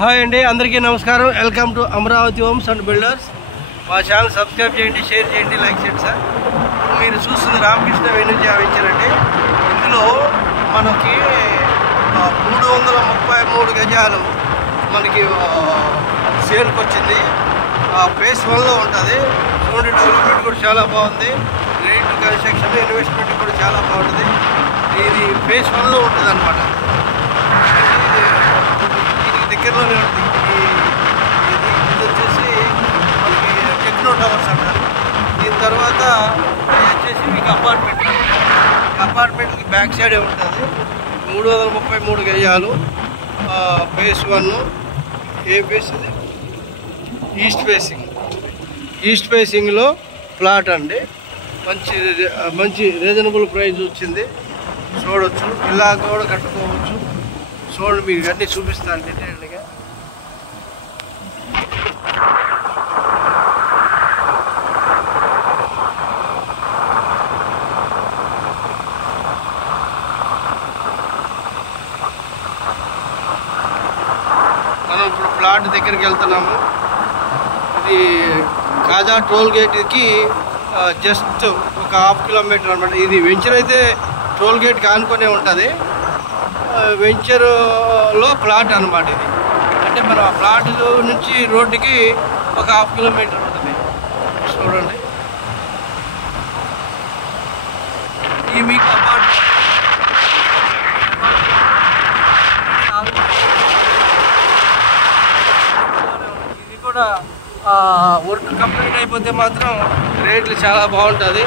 Hi అండి, అందరికీ నమస్కారం. Welcome to Amaravati homes and builders. మా ఛానల్ సబ్స్క్రైబ్ చేయండి, షేర్ చేయండి, లైక్ చేయండి సార్. మీరు చూస్తుంది రామకృష్ణ వెన్యూజా వెంచర్ అండి. ఇందులో మనకి 333 గజాలు మనకి సేల్కి వచ్చింది. ఫేస్ 1లో ఉంటుంది. చూడండి, డెవలప్మెంట్ కూడా చాలా బాగుంది. రేట్, కన్స్ట్రక్షన్, ఇన్వెస్ట్మెంట్ కూడా చాలా బాగుంటుంది. ఇది ఫేస్ 1లో ఉంటుంది అనమాట. దగ్గరలోనే ఉంది. ఇది వచ్చేసి మనకి టెక్నో టవర్స్ అంటారు. దీని తర్వాత ఇది వచ్చేసి మీకు అపార్ట్మెంట్కి బ్యాక్ సైడే ఉంటుంది. 333 గజాలు. ఫేస్ 1. ఏ ఫేస్ ఇది? ఈస్ట్ ఫేసింగ్లో ప్లాట్ అండి. మంచి రీజనబుల్ ప్రైస్ వచ్చింది. చూడవచ్చు, ఇలా కూడా కట్టుకోవచ్చు. చూడండి, మీకు అన్నీ చూపిస్తాను డీటెయిల్గా. మనం ఇప్పుడు ప్లాట్ దగ్గరికి వెళ్తున్నాము. ఇది కాజా టోల్ గేట్కి జస్ట్ ఒక 1/2 కిలోమీటర్ అనమాట. ఇది వెంచర్ అయితే టోల్ గేట్కి ఆనుకొనే ఉంటుంది. వెంచర్లో ప్లాట్ అనమాట ఇది. అంటే మన ప్లాట్ నుంచి రోడ్డుకి ఒక 1/2 కిలోమీటర్ ఉంటుంది. చూడండి, ఈ మీకు అపార్ట్మెంట్ ఇది కూడా వర్క్ కంప్లీట్ అయిపోతే మాత్రం రేట్లు చాలా బాగుంటుంది.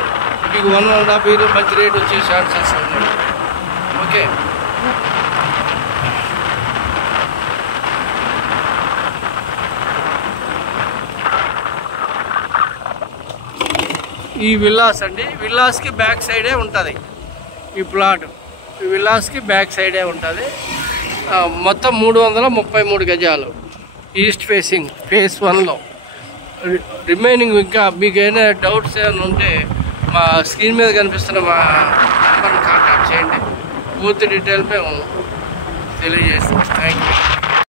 మీకు 1.5 year మంచి రేట్ వచ్చే ఛాన్సెస్ ఉన్నాయి. ఓకే, ఈ విల్లాస్ అండి. విల్లాస్కి బ్యాక్ సైడే ఉంటుంది ఈ ప్లాట్. ఈ విల్లాస్కి బ్యాక్ సైడే ఉంటుంది. మొత్తం 333 గజాలు. ఈస్ట్ ఫేసింగ్ ఫేస్ 1లో. రిమైనింగ్ ఇంకా మీకు ఏమైనా డౌట్స్ ఏమైనా ఉంటే మా స్క్రీన్ మీద కనిపిస్తున్న మా నెంబర్ని కాంటాక్ట్ చేయండి. పూర్తి డీటెయిల్ మేము తెలియజేస్తాం. Thank you.